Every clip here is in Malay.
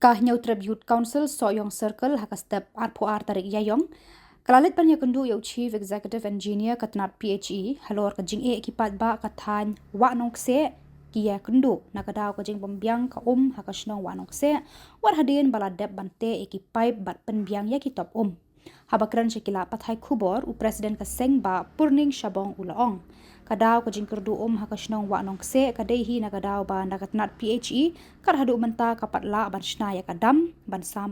Kahnyau Tribute Council Soyong Circle hakastep arpoar tarik yayong kalalit pan yakundu yau Chief Executive Engineer katnat PHE halor ka jing ekipat ba kathan wa nong se kia kundu nakadaw ka jing pembiang ka hakasnong wa nong se war hadin baladep bante ekipai bat penbiang ya kitop habakran shekila pathai khubor u Presiden ka seng ba purning shabong ulaong kadaw ka jingkerdu hakasnong wa nong se kadehi nakadaw ba nakatnat PHE kar hadu menta kapatla ban shnaya kadam ban sam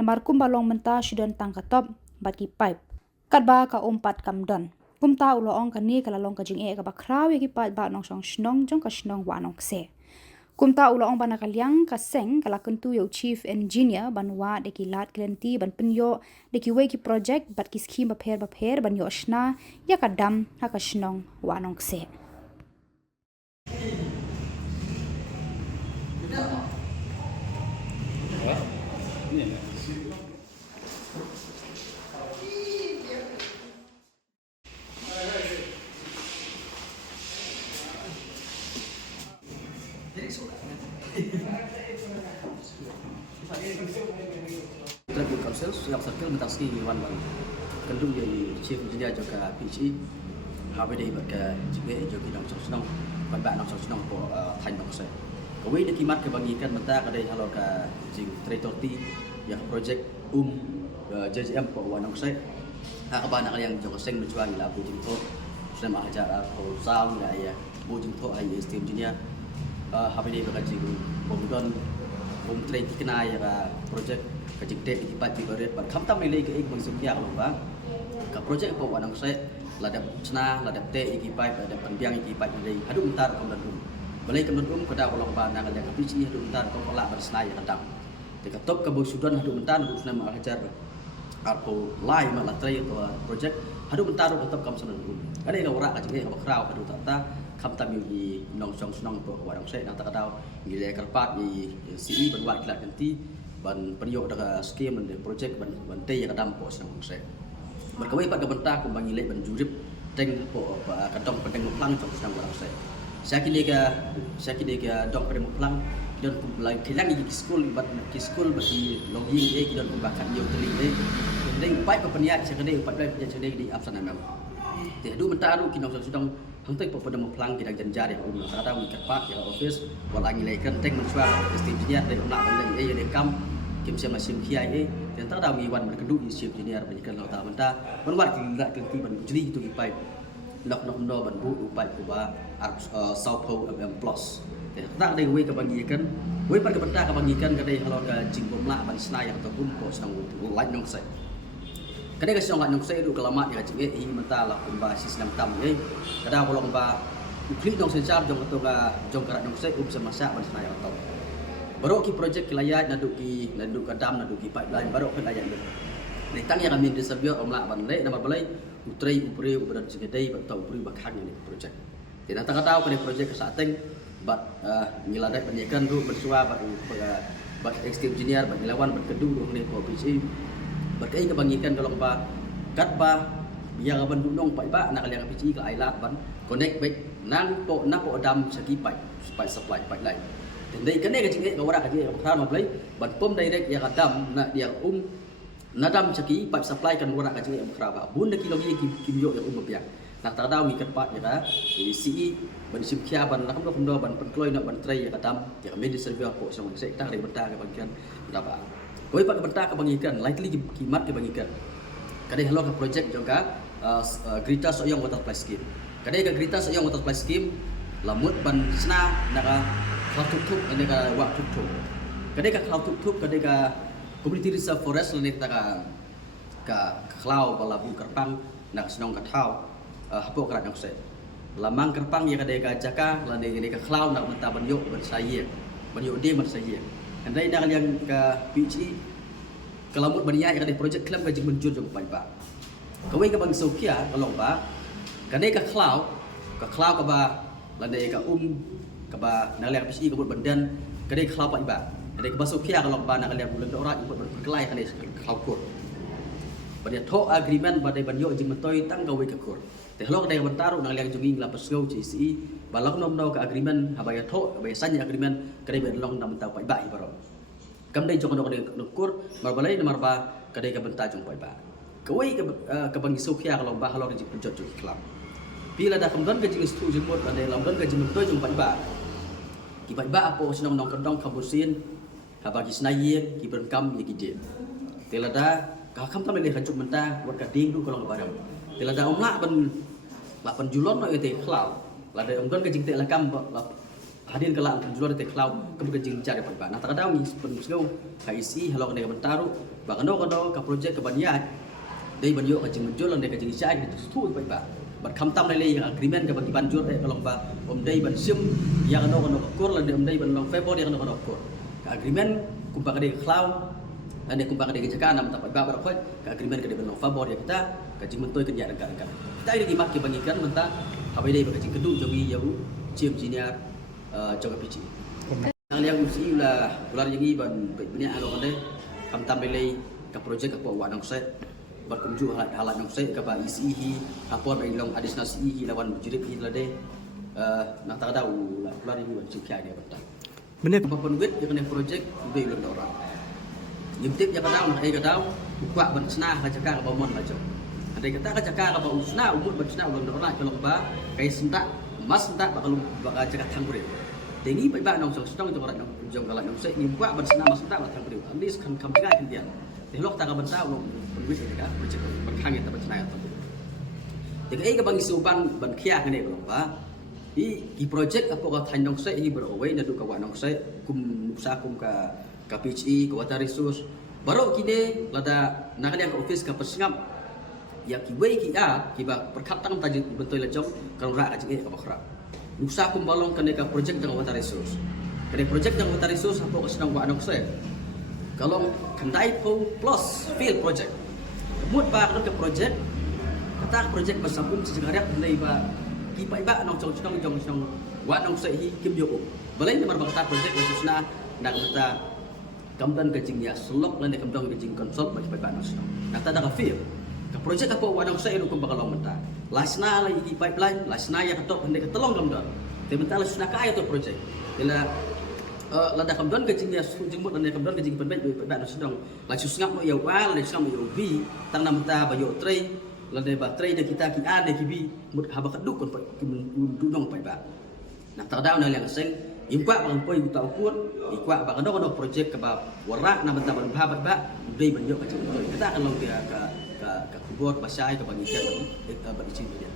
namar kumbalong menta shuden tang katop bat ki pipe kadba ka pat kamdon kumta ulaong kani kalalong ka jing ka bakraw ki pat ba nong song shnong jong ka shnong wa nong se kumta ulaong ban nakalyang ka seng kala kuntu yo Chief Engineer banwa de ki lat klenti ban penyo de ki we ki project bat ki scheme bapher ban yo shna ya kadam hakashnong wa nong se Tribute Council yang circle mentaski wan wan kendung jadi chief engineer juga PHE habis ke juga juga nong senong ban nong senong po thành nong se kawai de kimat ke bagikan menta kadai halo ka jing tretorti yang project JJM po wan nong se kaban yang juga seng mencuali la bu jing to sudah mahajar ko sound ya bu jing to ai steam engineer habis ka jing bomdon train kenai ya project kejikte ipat di baret bar kham tam le ke ek mangsum ya lo ba ka project po wanang se ladap sna ladap te ikipai ladap penbiang ikipai dei hadu entar kom dan balai kam dan kada kolong ba nang ada kapici hadu entar kom ola bar sna ya kadang te katop ka bosudan hadu entar hadu sna ma hajar arpo lai ma la trai to project hadu entar katop kam sanan ada ka ora ka jige ka bakrau hadu tata kham tam yu nong song snong po wanang se nang ta kadau ngile karpat i CE ban wat klat nanti ban periok daga scheme dan project ban te ya kadam po senang se berkawai pat gabenta ku bangi le ban jurip teng po kadong pedeng plang jong senang orang se sakile ka dong pedeng plang dan lai kilang di school bat ki school bagi login dan bakat yo teling deng pai pa peniat sekade pat lai sekade di absana mem te du menta ru kinong sedang hantai po pedeng plang kidang janjar ya kata wi kapat ya office walangi le kan teng mensuar engineer dari nak bandai de kam kim sama sim kiai dan tak ada wan berkeduk di sim engineer berikan lauta menta banwat tidak kelti ban jeli itu ipai nok no ban bu upai ku ba south pole plus tak ada we kebagikan we par kebenta kebagikan kadai halor ka jingbomla ban snai ataupun ko sang light nong sai kadai ka song nong sai du kelamat ya jing i menta la kumba sistem tam kada kolong ba ukli dong sensar jong to ka jong karat nong sai sama sa ban snai atau baru ki project kilayat nadu kadam nadu ki pipeline baru kan ayat ni tang yang kami disebut omla ban le nama balai utrai upre uberan segedai batau upre bakhang ni project tidak tak tahu kan project kesateng bat ngiladai penyekan ru bersua bat extreme engineer bat lawan bat kedu ni ko PC berkai kebangikan kalau ba kat ba biar ban dunong pai ba nak liang PC ke ailat ban connect baik nang po dam segi pipe supaya supply pipeline Tendai kene ke jinge ngora ka jinge khran maplai ban pom direct ya kadam na dia nadam chaki pipe supply kan ngora ka jinge khra ba bun de kilogi kim yo ya mapiak nak ta daw ngi kat pat ya ka CE ban sim khia ban nakam do ban penkloi na ban trai ya kadam ya me di server po sama se ta re benta ka bagian da ba koi pat benta ka bangikan likely kimat ke bangikan kadai halo ka project juga Grita Soyong Water Supply Scheme kadai ka Grita Soyong Water Supply Scheme lamut ban sna naka tutup ini ka wak tutup kadai ka cloud tutup kadai ka community reserve forest ni ta ka cloud bala bu kerpang nak senong ka thau hapo krat yang se lamang kerpang ya kadai ka jaka la ni ka cloud nak menta ban yo ban saye dia ban saye andai nak yang ka PHE kelamut bania ya kadai project klaim ka jing menjur jong pai ba kawai ka bang sokia kalau ba kadai ka cloud ka ba la dai ka kaba naliak PCI kabut bandan kadai khlapat ba kadai kabasuk kia kalau ba naliak bulan ora ibut berkelai kadai khlaukur pada tho agreement badai banyo jing mentoi tang gawe ke kur te hlo kadai bentaru naliak junging la pesgau CCI balok nom no ka agreement habaya tho habaya sanya agreement kadai ben long nam tau pai ba ibaro Kam dai jong kadai nukur marbalai marba kadai ka benta jong pai ba. Kawai ka bangi sokhia kalau ba halor ji penjot jong kelam. Bila dah kam don ka jing stu jemut kadai lam don ka jing mentoi jong pai ba. Ki pai ba apo senong nong kadong kabusin ha bagi snaye ki berkam ye ki dia. Telada ka kam tam le hajuk menta buat ka ding du kalau barang. Telada omla ban julon no te klau. Lada om don ka jing te la kam hadin kala ang jual te cloud kemudian jing cari pada nah tak ada ni penusgau ka isi halo kena bentaru ba kano ka project ka baniat dei banyo ka jing menjual ande ka jing sai ka tu pada ba kham tam le yang agreement ka bagi banjur kalong ba om dei ban sim yang kano kor la om dei ban long februar yang kano kor ka agreement kumpa ka dei cloud ande kumpa ka dei jaka nam tak ba ba ka agreement ka dei ban long februar ya kita ka jing mentoi ka dia dekat kita ini dimak ki bangikan menta abai dei ka jing kedu jogi yau chief engineer trong cái vị năng liang usi là ular yang ban banyak alo kande kam tambelai ka project ka wa nong se bar kumju halat nong se ka ba isi hi apor ai long additional si hi lawan jirip hi lade na ta da ular yang ban cikya dia betul Benar. apa penwit yang kena project be ulun orang yimtip ya kadang ai kadang buka ban sna ka jaka ka bomon bajo andai kata ka jaka ka ba usna umur ban sna ulun orang kalau ba kai sentak mas sentak bakal jaka tangure Tengi pai ba nong song jong orang jong kala nong se ni buat bersama mas tak batang beriu. Andis kan kam tiga dia. Telok tak benta lo duit ni kan macam berkang kita bersama ya. Jadi ai ka bang isuban ban khia ngene ko ba. I project apa ka than nong se i berowai na du ka wa nong se kum sa kum ka PHE ka water resource. Baru kini lada nak yang ka office ka persingam. Ya ki wei ki a ki ba perkatang tajik betul la jong kan ra ka jing ka bakra. Nusa kumbalong kene ka project dengan water resource. Kene project dengan water resource apa ka sedang buat anak saya. Kalau kendai po plus field project. Mut ba ka project kata project bersambung sejarah kendai ba ki pai ba nong jong wa nong sai hi kim yo. Balai ni mar ba project khususna nak mata kamdan ka jing ya selok lan ka kamdan ka jing konsol ba pai ba nong. Nak ta da field ka project apa wa nong sai ru kum bakalong mata. Lasna la iki pipeline, lasna ya ketok hendak ketolong kamdan. Temental lasna ka ayo to project. Ila lada kamdan ke jing ya jengmut dan kamdan ke jing penbet ba no sedang. La susngap no ya wal, la susngap yo bi, tang nam ta ba yo tray, lada ba tray de kita ki a de ki bi, mut haba keduk kon du dong pai ba. Nak tak daw na lang seng impa bang poi uta ukur, ikwa ba kano project ka ba warak na benta ban ba dei ban yo ka jing. Kita akan long dia ka kubur pasai ka bagi dia ba icin dia.